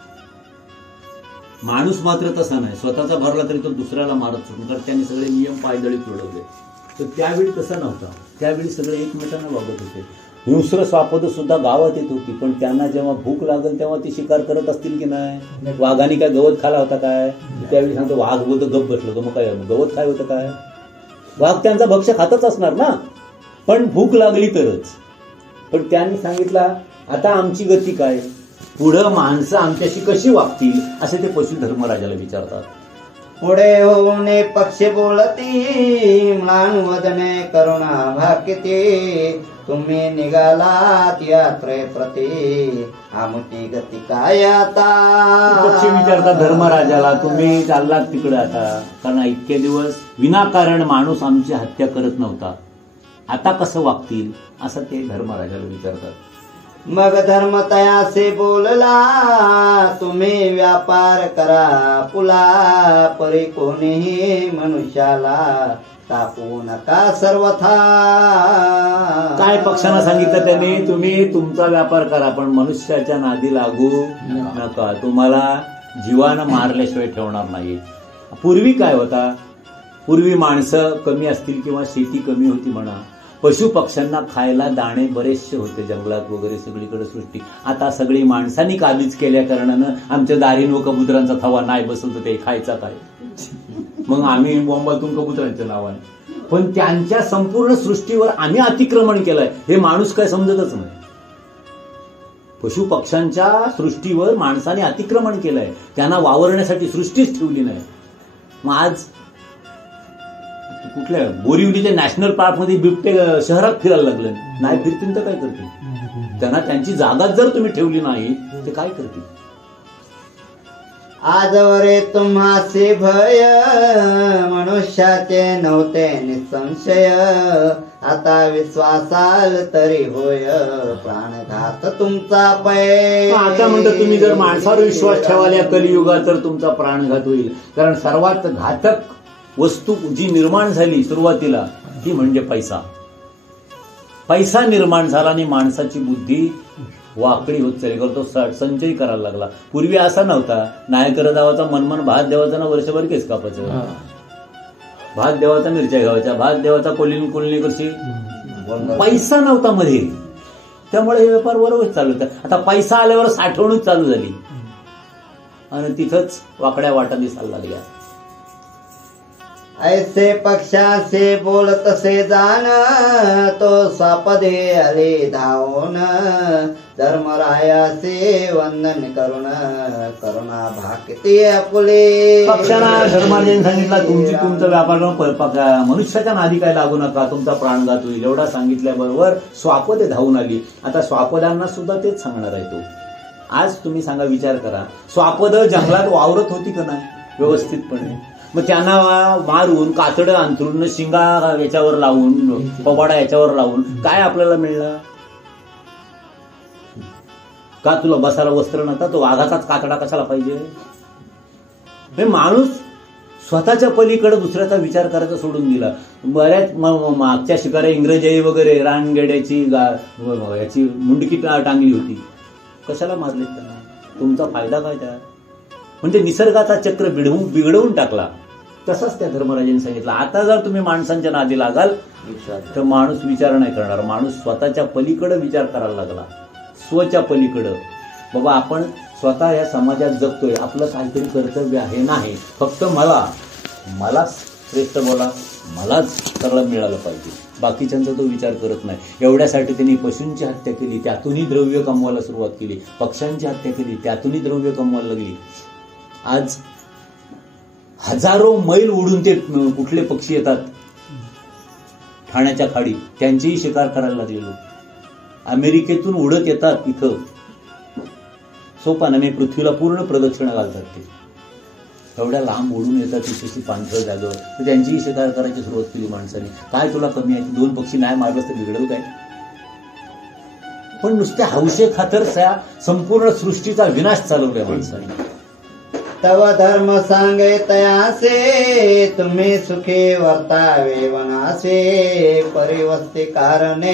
माणूस मात्र तसा नाही, स्वतःचा भरला तरी तो दुसऱ्याला मारत सुटतो, तर त्यांनी सगळे नियम पायदळी तोडवले. तर त्यावेळी तसं नव्हता. त्यावेळी सगळे एकमेकांना वागत होते. हिंस्र स्वापद सुद्धा गावात येत होती, पण त्यांना जेव्हा भूक लागेल तेव्हा ती शिकार करत असतील की नाही. वाघाने काय गवत खाला होता काय, त्यावेळी सांगतो वाघ बोलतो गप बसलो, मग काय गवत खाय होतं काय. वाघ त्यांचा भक्ष्य खातच असणार ना, पण भूक लागली तरच. पण त्यांनी सांगितलं आता आमची गती काय, पुढं माणसं आमच्याशी कशी वागतील असे ते पशु धर्मराजाला विचारतात. पुढे होऊन पक्षी बोलती म्लान वदने करुणा भाकिती तुम्ही निघालात यात्रे प्रती आमची गती काय आता. पक्षी विचारतात धर्मराजाला तुम्ही चाललात तिकडे आता, कारण इतके दिवस विनाकारण माणूस आमची हत्या करत नव्हता, आता कसं वागतील असं ते धर्मराजाला विचारतात. मग धर्म तयासे बोलला तुम्ही व्यापार करा पुला परी कोणीही मनुष्याला तापू नका सर्वथा. काय पक्षांना सांगितलं त्याने, तुम्ही तुमचा व्यापार करा पण मनुष्याच्या नादी लागू नका, तुम्हाला जीवानं मारल्याशिवाय ठेवणार नाही. पूर्वी काय होता, पूर्वी माणसं कमी असतील किंवा शेती कमी होती म्हणा, पशु पक्ष्यांना खायला दाणे बरेचसे होते जंगलात वगैरे सगळीकडे सृष्टी. आता सगळी माणसांनी काबीज केल्या कारणानं आमच्या दारीन व कबुतरांचा थवा नाही बसत ते खायचा काय, मग आम्ही बॉम्बातून कबुतरांच्या नावाने. पण त्यांच्या संपूर्ण सृष्टीवर आम्ही अतिक्रमण केलंय हे माणूस काय समजतच नाही. पशु पक्ष्यांच्या सृष्टीवर माणसाने अतिक्रमण केलंय, त्यांना वावरण्यासाठी सृष्टीच ठेवली नाही. मग आज कुठल्या बोरिवलीच्या नॅशनल पार्क मध्ये बिबटे शहरात फिरायला लागले, नाही फिरतील तर काय करतील, त्यांना त्यांची जागा जर तुम्ही ठेवली नाही ते काय करतील. आजवरे तुम्हासी भय मनुष्याचे नव्हते निसंशय आता विश्वासाल तरी होय प्राणघात तुमचा पै. आता म्हणतात तुम्ही जर माणसावर विश्वास ठेवाल या कलियुगात तर तुमचा प्राणघात होईल. कारण सर्वात घातक वस्तू जी निर्माण झाली सुरुवातीला ती म्हणजे पैसा. पैसा निर्माण झाला आणि माणसाची बुद्धी वाकडी होत चालली, करतो संचय करायला लागला. पूर्वी असा नव्हता, नायकर देवाचा मनमन भात देवाचा ना वर्षभर केस कापायचं, भात देवाचा मिरच्या घ्यावायच्या, भात देवाचा कोल्ही करशी, पैसा नव्हता मध्ये, त्यामुळे हे व्यापार बरोबर चालू होता. आता पैसा आल्यावर साठवणूक चालू झाली आणि तिथंच वाकड्या वाटा दिसायला लागल्या. ऐसे पक्षासे बोलत से जान तो स्वापदे आले धावून धर्मरायासे वंदन करुण करुणा भाकिती आपुले. पक्षांना धर्माने सांगितलं तुमची तुमचा व्यापार मनुष्याच्या नादी काय लागू नका, तुमचा प्राणघात होईल. एवढा सांगितल्याबरोबर स्वापदे धावून आली. आता स्वापदांना सुद्धा तेच सांगणार आहे तो. आज तुम्ही सांगा, विचार करा, स्वापद जंगलात वावरत होती का नाही व्यवस्थितपणे, मग त्यांना मारून कातडं अंथरून शिंगा याच्यावर लावून पवाडा याच्यावर लावून काय आपल्याला मिळणार का. तुला बसायला वस्त्र नव्हता, तो वाघाचाच कातडा कशाला पाहिजे. माणूस स्वतःच्या पलीकडे दुसऱ्याचा विचार करायचा सोडून दिला. बऱ्याच मागच्या शिकाऱ्या इंग्रजाई वगैरे रानगेड्याची याची मुंडकी टांगली होती, कशाला मारले त्यांना, तुमचा फायदा काय त्या. म्हणजे निसर्गाचा चक्र बिघडवून टाकला. तसंच त्या धर्मराजांनी सांगितलं, आता जर तुम्ही माणसांच्या नादी लागाल तर माणूस विचार नाही करणार, माणूस स्वतःच्या पलीकडे विचार करायला लागला, स्वच्या पलीकडं. बाबा आपण स्वतः या समाजात जगतोय, आपलं काहीतरी कर्तव्य आहे नाही, फक्त मलाच श्रेष्ठ बोला, मलाच सगळं मिळालं पाहिजे, बाकीच्यांचा तो विचार करत नाही. एवढ्यासाठी त्यांनी पशूंची हत्या केली, त्यातूनही द्रव्य कमवायला सुरुवात केली, पक्ष्यांची हत्या केली, त्यातूनही द्रव्य कमवायला लागली. आज हजारो मैल उडून ते कुठले पक्षी येतात ठाण्याच्या खाडी, त्यांचीही शिकार करायला लागलेलो. अमेरिकेतून उडत येतात इथं सोपानाने पृथ्वीला पूर्ण प्रदक्षिणा घालतात. ते एवढ्या लांब उडून येतात विशेष पांढऱ्या जागेवर, तर त्यांचीही शिकार करायची सुरुवात केली माणसाने. काय तुला कमी आहे, 2 पक्षी नाही मारलंस तर बिघडल काय. पण नुसत्या हौशे खातर संपूर्ण सृष्टीचा विनाश चालवलाय माणसाने. तव धर्म सांगे तयासे तुम्ही सुखी वर्तावे वनासे परिवस्ती कारणे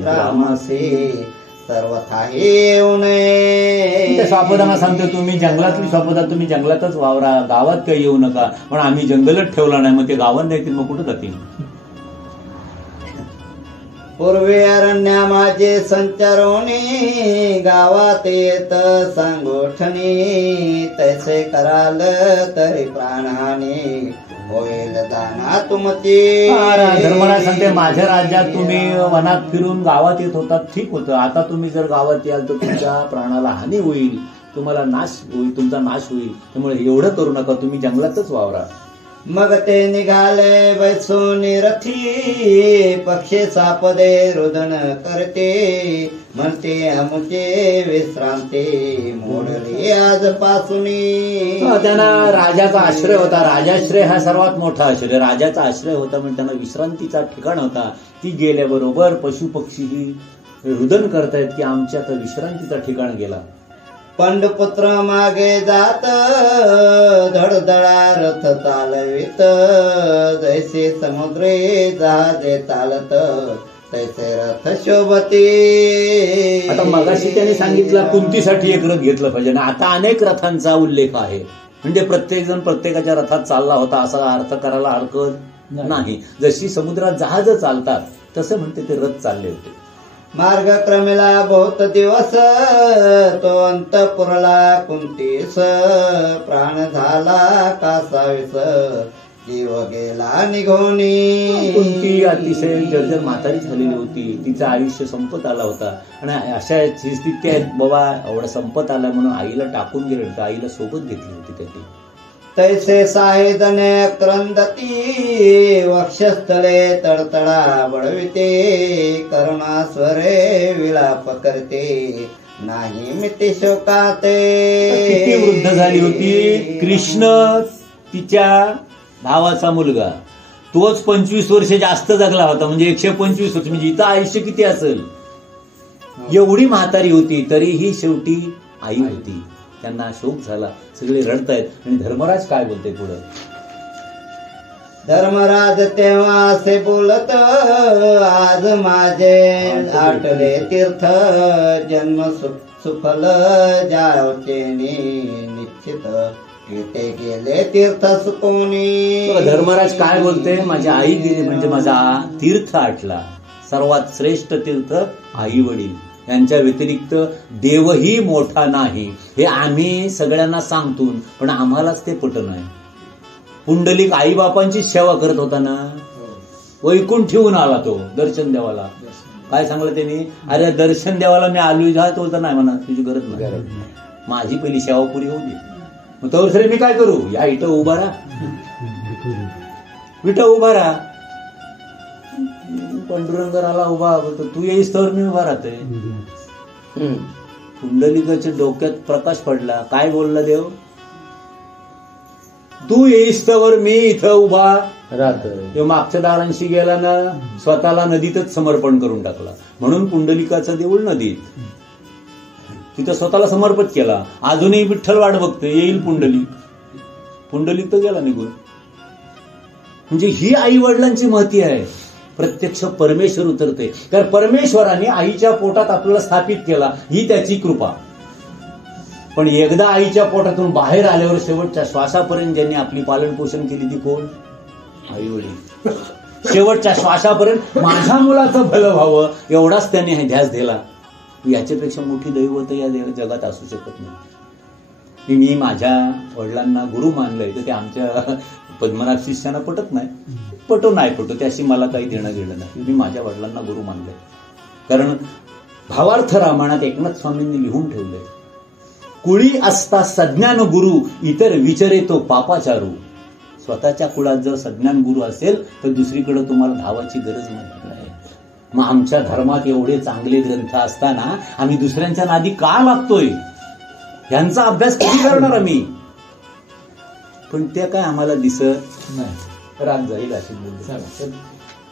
ग्रामसे सर्वथा येऊ नये. स्वापदांना सांगतो तुम्ही जंगलातली स्वापदा, तुम्ही जंगलातच वावरा, गावात काही येऊ नका. पण आम्ही जंगलच ठेवला नाही, मग ते गावात नाही मग कुठं जातील. पूर्वी अरण्या माझे संचारोनी गावात येत संगोठणी तैसे कराल तरी प्राणहानी होईल दाना तुमची. धर्मराज सांगते माझ्या राज्यात तुम्ही वनात फिरून गावात येत होतात ठीक होतं, आता तुम्ही जर गावात याल तर तुमच्या प्राणाला हानी होईल, तुम्हाला नाश होईल, तुमचा नाश होईल, त्यामुळे एवढं करू नका, तुम्ही जंगलातच वावरा. मग ते निघाले बैसून रथी, पक्षी सापदे रुदन करते, म्हणते आमुचे विश्रांती मोडली आजपासून. त्यांना राजाचा आश्रय होता, राजाश्रय हा सर्वात मोठा आश्रय, राजाचा आश्रय होता म्हणजे त्यांना विश्रांतीचा ठिकाण होता. ती गेल्याबरोबर पशु पक्षीही रुदन करतायत की आमच्या तर विश्रांतीचा ठिकाण गेला. पंडपुत्र मागे जात, धडधडा रथ चालवित, जैसे समुद्रे जहाजे चालत, तैसे रथ शोभती. आता मगाशी त्याने सांगितलं कुंतीसाठी एक रथ घेतलं पाहिजे ना, आता अनेक रथांचा उल्लेख आहे, म्हणजे प्रत्येक जण प्रत्येकाच्या रथात चालला होता असा अर्थ करायला हरकत नाही. जशी समुद्रात जहाज चालतात तसं म्हणते ते रथ चालले होते. मार्ग क्रमेला बहुत दिवस, तो अंतपुरला कुंतीस, प्राण झाला कासावीस, जीव गेला निघोनी. कुंती अतिशय जर्जर म्हातारी झालेली होती, तिचं आयुष्य संपत आला होता आणि अशा स्थितीत बाबा एवढा संपत आला म्हणून आईला टाकून गेले होते, आईला सोबत घेतली होती त्याची. तैसे साहेदने क्रंदती, वक्षस्थळे तडतडा बळविते, करुणास्वरे विलाप करते, नाही मिती शोकाते. किती वृद्ध झाली होती. कृष्ण तिच्या भावाचा मुलगा, तोच 25 वर्ष जास्त जगला होता, म्हणजे 125 वर्ष, म्हणजे इथं आयुष्य किती असेल, एवढी म्हातारी होती तरीही शेवटी आई होती. त्यांना शोक झाला, सगळे रडतायत आणि धर्मराज काय बोलते पुढे. धर्मराज तेव्हा असे बोलत, आज माझे आटले तीर्थ, जन्म सुफल जावचे निश्चित, येते गेले तीर्थ सुकोनी. धर्मराज काय बोलते, माझी आई गेली म्हणजे माझा तीर्थ आटला. सर्वात श्रेष्ठ तीर्थ आई वडील, यांच्या व्यतिरिक्त देवही मोठा नाही, हे आम्ही सगळ्यांना सांगतो पण आम्हालाच ते पटत नाही. पुंडलिक आईबापांची सेवा करत होता ना, वैकुंठ ठेवून आला तो दर्शन देवाला. काय सांगलं त्यांनी, अरे दर्शन देवाला मी आलो, जा तो तर नाही म्हणा, तुझी गरज नाही, माझी पहिली सेवा पुरी होऊ दे. मग तर मी काय करू, या इथं उभा राहा, इथं उभा राहा. पंडुरंगराला उभा, तू येईस तर मी उभा राहते. पुंडलिकाच्या डोक्यात प्रकाश पडला, काय बोलला देव, तू येईस तर मी इथं उभा राहतोय. मागच्या दारांशी गेला ना, स्वतःला नदीतच समर्पण करून टाकला, म्हणून पुंडलिकाचं देऊळ नदीत, तिथं स्वतःला समर्पित केला. अजूनही विठ्ठल वाट बघतोय, येईल पुंडलिक, पुंडलिक तर गेला निघून. म्हणजे ही आई वडिलांची महती आहे. प्रत्यक्ष परमेश्वर उतरते, कारण परमेश्वराने आईच्या पोटात आपल्याला स्थापित केला, ही त्याची कृपा. पण एकदा आईच्या पोटातून बाहेर आल्यावर शेवटच्या श्वासापर्यंत ज्यांनी आपली पालन पोषण केली ती कोण, आई वडील. शेवटच्या श्वासापर्यंत माझ्या मुलाचं भलं व्हावं एवढाच त्यांनी ध्यास दिला. याच्यापेक्षा मोठी दैवत या जगात असू शकत नाही. मी माझ्या वडिलांना गुरु मानलंय तर ते आमच्या पद्मनाभ शिष्यांना पटत नाही, पटो नाही पटो त्याशी मला काही देणं घेणं नाही. मी माझ्या वडिलांना गुरु मानलंय, कारण भावार्थ रामायणात एकनाथ स्वामींनी लिहून ठेवलंय, कुळी असता सज्ञान गुरु, इतर विचारे तो पापाचारू. स्वतःच्या कुळात जर सज्ञान गुरु असेल तर दुसरीकडे तुम्हाला धावाची गरज नाही. मग आमच्या धर्मात एवढे चांगले ग्रंथ असताना आम्ही दुसऱ्यांच्या नादी का लागतोय, यांचा अभ्यास कधी करणार आम्ही. पण ते काय आम्हाला दिसत नाही. राग जाईल अशी बोलली.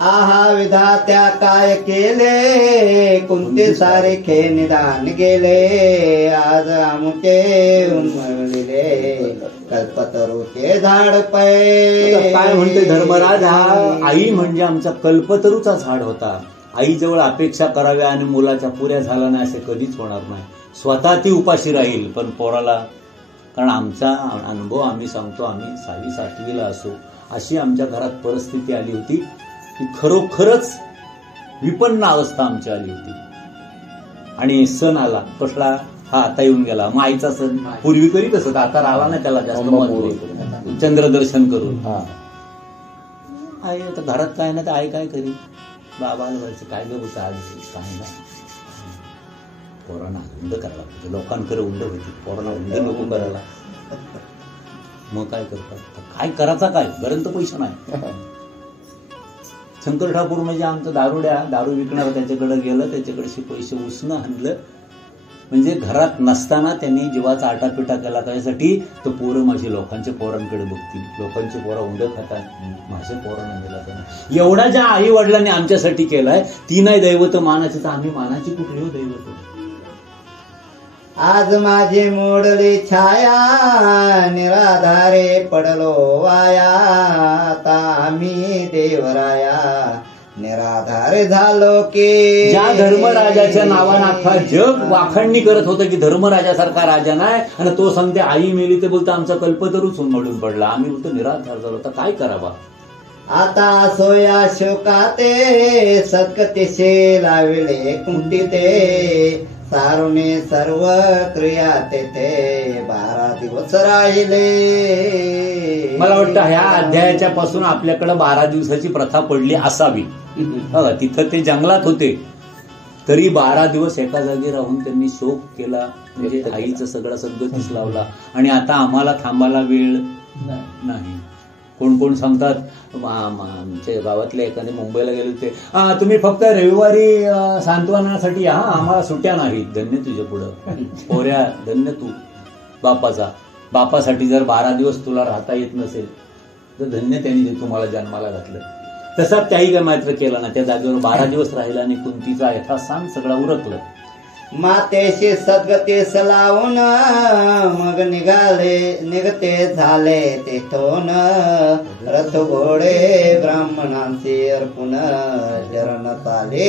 आहा विधात्या काय केले, कोणते सारखे निदान गेले, आज आमुचे उन्मळले, कल्पतरूचे झाड पै. काय म्हणते धर्मराज, हा आई म्हणजे आमचा कल्पतरूचा झाड होता. आईजवळ अपेक्षा कराव्या आणि मुलाच्या पुऱ्या झाला नाही असे कधीच होणार नाही. स्वतः ती उपाशी राहील पण पोराला, कारण आमचा अनुभव आम्ही सांगतो, आम्ही 6वी-7वीला असो अशी आमच्या घरात परिस्थिती आली होती की खरोखरच विपन्न अवस्था आमची आली होती. आणि सण आला कसला, हा आता येऊन गेला, मग आईचा सण पूर्वी करीत असत, आता आला नाही त्याला जास्त महत्व, चंद्रदर्शन करून. आई आता घरात काय ना तर आई काय करी, बाबाला व्हायचं काय गं होतं आज काय ना, पोरांना हुंड करायला पाहिजे, लोकांकडे हुंड होती, पोरांना हुंड नको करायला, मग काय करतात, काय करायचा काय, घरात तर पैसा नाही. शंकर ठाकूर म्हणजे आमचं दारू विकणार त्याच्याकडे गेलं, त्याच्याकडे पैसे उसणं आणलं, म्हणजे घरात नसताना त्यांनी जीवाचा आटापिटा केला. त्यासाठी तर पोरं माझी लोकांच्या पोरांकडे बघतील, लोकांचे पोरं हुंड खातात, माझ्या पोरांना दिला त्यांना. एवढा ज्या आई वडिलांनी आमच्यासाठी केलाय ती नाही दैवत मानाची, तर आम्ही मानाची कुठली हो दैवत. आज माझी मोडली छाया, निराधारे पडलो वाया, आता आम्ही देवराया निराधार झालो की. ज्या धर्मराजाच्या नावानं अख्खा जग वाखाणणी करत होतं की धर्मराजासारखा राजा नाही, आणि तो सांगते आई मेली ते बोलतो आमचा कल्पतरूच उन्मळून पडला, आम्ही बोलतो निराधार झालो, तर काय करावा. आता सोया शोकाते सत्कतेशे लाविले कुंटीते, सारुने सर्व क्रिया तेथे 12 दिवस राहिले. मला वाटतं ह्या अध्यायाच्या पासून आपल्याकडे 12 दिवसाची प्रथा पडली असावी. तिथं ते जंगलात होते तरी 12 दिवस एका जागी राहून त्यांनी शोक केला, म्हणजे आईचा सगळा सद्गतीस लावला. आणि आता आम्हाला थांबायला वेळ नाही. कोण कोण सांगतात, आमच्या गावातले एखादे मुंबईला गेले होते, तुम्ही फक्त रविवारी सांत्वनासाठी या, आम्हाला सुट्या नाहीत. धन्य तुझ्या पुढं पोऱ्या, धन्य तू बापासाठी जर 12 दिवस तुला राहता येत नसेल तर धन्य त्यांनी जे तुम्हाला जन्माला घातलं. तसा त्याही काय मात्र केला ना, त्या जागेवर 12 दिवस राहिला आणि कुंतीचा यथास्थान सगळा उरकलं. मातेशी सद्गतीस लावून मग निघते झाले तेथून, रथ घोडे ब्राह्मणांचे अर्पून शरण चालले.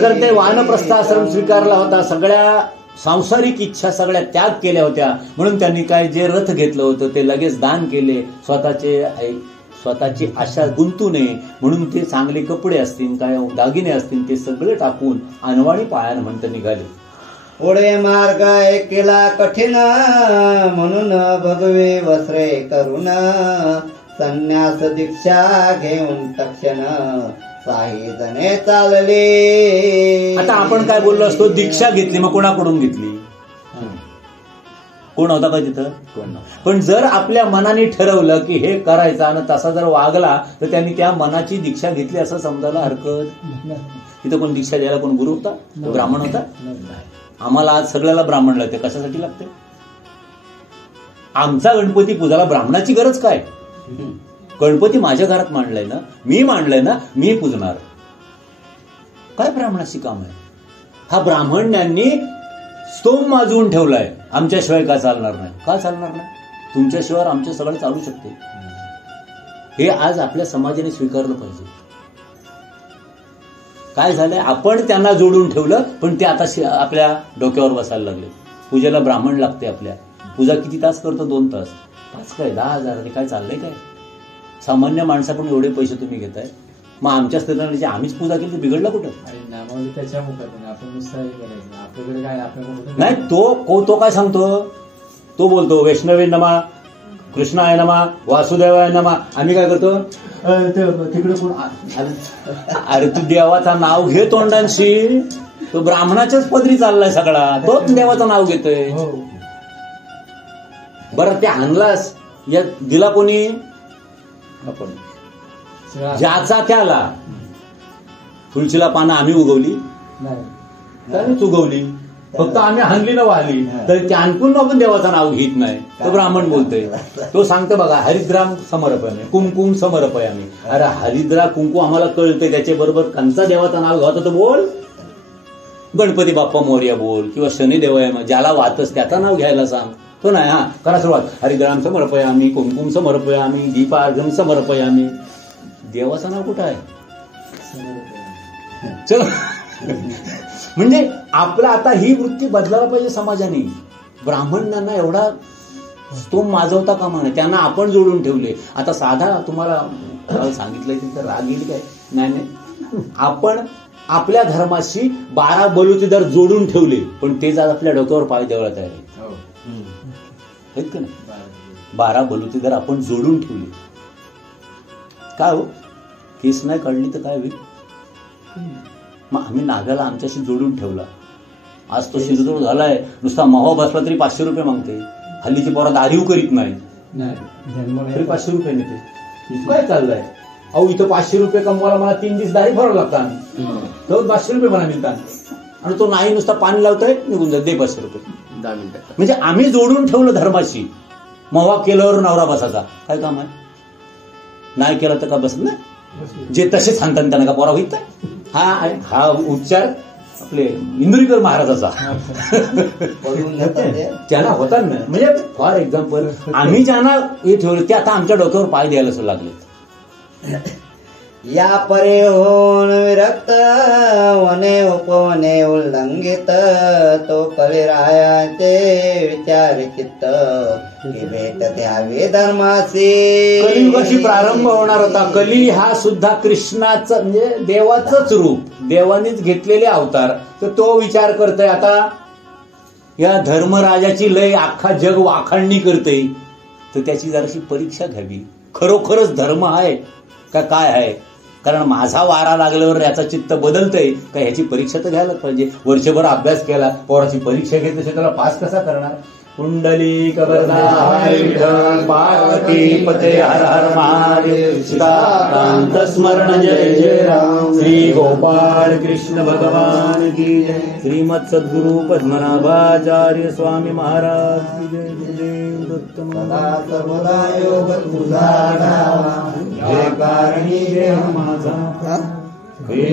करते वानप्रस्थ आश्रम स्वीकारला होता, सगळ्या सांसारिक इच्छा सगळ्या त्याग केल्या होत्या, म्हणून त्यांनी काय जे रथ घेतलं होतं ते लगेच दान केले. स्वतःची आशा गुंतू नये म्हणून ते चांगले कपडे असतील, काय दागिने असतील, ते सगळे टाकून अनवाणी पायानं म्हणत निघाले. पुढे मार्ग केला कठीण, म्हणून भगवे वस्त्रे करून, संन्यास दीक्षा घेऊन तक्षण काही जणे चालले. आता आपण काय बोललो असतो, दीक्षा घेतली, मग कोणाकडून घेतली, कोण होता का तिथं, कोण. पण जर आपल्या मनाने ठरवलं की हे करायचं आणि तसा जर वागला तर त्यांनी त्या मनाची दीक्षा घेतली असं समजायला हरकत. तिथं कोण दीक्षा द्यायला कोण गुरु होता, ब्राह्मण होता. आम्हाला आज सगळ्याला ब्राह्मण लागते, कशासाठी लागते. आमचा गणपती पूजाला ब्राह्मणाची गरज काय. गणपती माझ्या घरात मांडलाय ना, मी मांडलाय ना, मी पूजणार, काय ब्राह्मणाची काम आहे. हा ब्राह्मणांनी स्तोम माजवून ठेवलाय, आमच्याशिवाय का चालणार नाही. का चालणार नाही, तुमच्याशिवाय आमचं सगळं चालू शकते. हे आज आपल्या समाजाने स्वीकारलं पाहिजे. काय झालंय, आपण त्यांना जोडून ठेवलं, पण ते आता आपल्या डोक्यावर बसायला लागले. पूजेला ब्राह्मण लागते. आपल्या पूजा किती तास करतो, 2 तास, 5 काय 10,000, काय चाललंय काय. सामान्य माणसाकडून एवढे पैसे तुम्ही घेताय, मग आमच्या स्त्रियांची आम्हीच पूजा केली तर बिघडला कुठं. नाही, तो काय सांगतो, तो बोलतो वैष्णवी नमा, कृष्णाय नमा, वासुदेवाय नमा. आम्ही काय करतो, तिकडे कोण, अरे तू देवाचं नाव घे तोंडांशी, तो ब्राह्मणाच्याच पदरी चाललाय सगळा, तोच देवाचं नाव घेतोय. बरं ते आणलास, या दिला कोणी, आपण. ज्याचा त्याला. तुळशीला पानं आम्ही उगवली त्यानेच उगवली, फक्त आम्ही हाणली न वाहली, तर ते आणखून आपण देवाचं नाव घेत नाही. तो ब्राह्मण बोलतोय, तो सांगतो बघा हरिद्राम समर्पयामी, कुंकुम समर्पयामी. अरे हरिद्रा कुंकू आम्हाला कळतंय, त्याच्या बरोबर कंचा देवाचं नाव घ्यावं तर बोल, गणपती बाप्पा मोरया बोल, किंवा शनिदेवय, ज्याला वाहतच त्याचं नाव घ्यायला सांग. तो नाही, हा करा सुरुवात, हरिद्राम समर्पयामी, कुंकुम समर्पयामी, दीपार्घ्यम समर्पयामी. देवाचं नाव कुठं आहे, चल. म्हणजे आपला आता ही वृत्ती बदलायला पाहिजे समाजाने. ब्राह्मणांना एवढा स्तोम माजवता कामा नये, त्यांना आपण जोडून ठेवले. आता साधा तुम्हाला सांगितलंय तर राग येईल काय, नाही, आपण आपल्या धर्माशी 12 बलुतेदार जोडून ठेवले, पण ते आज आपल्या डोक्यावर पाय द्यायला तयार आहेत का नाही. 12 बलुतेदार आपण जोडून ठेवले. काय हो, केस नाही काढली तर काय होईल? मग आम्ही नागाला आमच्याशी जोडून ठेवला. आज तो शिरजोड झालाय, नुसता महो बसला तरी 500 रुपये मागते. हल्लीची पोरं दारीव करीत नाही तरी 500 रुपये नेते. काय चाललंय? अहो इथं 500 रुपये कमवायला मला 3 दिवस दारी भरावं लागतात, तर 500 रुपये मला मिळतात. आणि तो नाही नुसता पाणी लावतोय, निघून जात, दे 500 रुपये. 10 मिनिटं. म्हणजे म्हणजे आम्ही जोडून ठेवलं धर्माशी. मवा केल्यावर नवरा बसाचा काय काम आहे? नाही केलं तर का बसत नाही? जे तसे सांगतात त्यांना का पोरा होईत? हा उच्चार आपले इंदुरीकर महाराजाचा त्यांना होता ना. म्हणजे फॉर एक्झाम्पल आम्ही ज्यांना हे ठेवलं ते आता आमच्या डोक्यावर पाय द्यायला लागले. या परे होऊन विरक्त वने उपवने उल्लंघित तो कलिरायाचे विचार चित्त की भेट द्यावी धर्मासी. कलियुगाशी प्रारंभ होणार होता. कली हा सुद्धा कृष्णाचं म्हणजे देवाचंच रूप, देवानेच घेतलेले अवतार. तर तो विचार करतोय आता या धर्मराजाची लय अख्खा जग वाखाणणी करते, तर त्याची जराशी परीक्षा घ्यावी. खरोखरच धर्म आहे का काय आहे? कारण माझा वारा लागल्यावर याचा चित्त बदलतंय का, ह्याची परीक्षा तर घ्यायलाच पाहिजे. वर्षभर अभ्यास केला, पोराची परीक्षा घेतली त्याला पास कसा करणार? कुंडली विठ्ठल पार्वती पते हर हर महादेव. सीताकांत स्मरण जय जय राम. श्री गोपाळ कृष्ण भगवान की जय. श्रीमद सद्गुरु पद्मनाभाचार्य स्वामी महाराज की जय. गुरुदेव दत्त सर्वदा योग तुझा ढावा, कारणी देह माझा.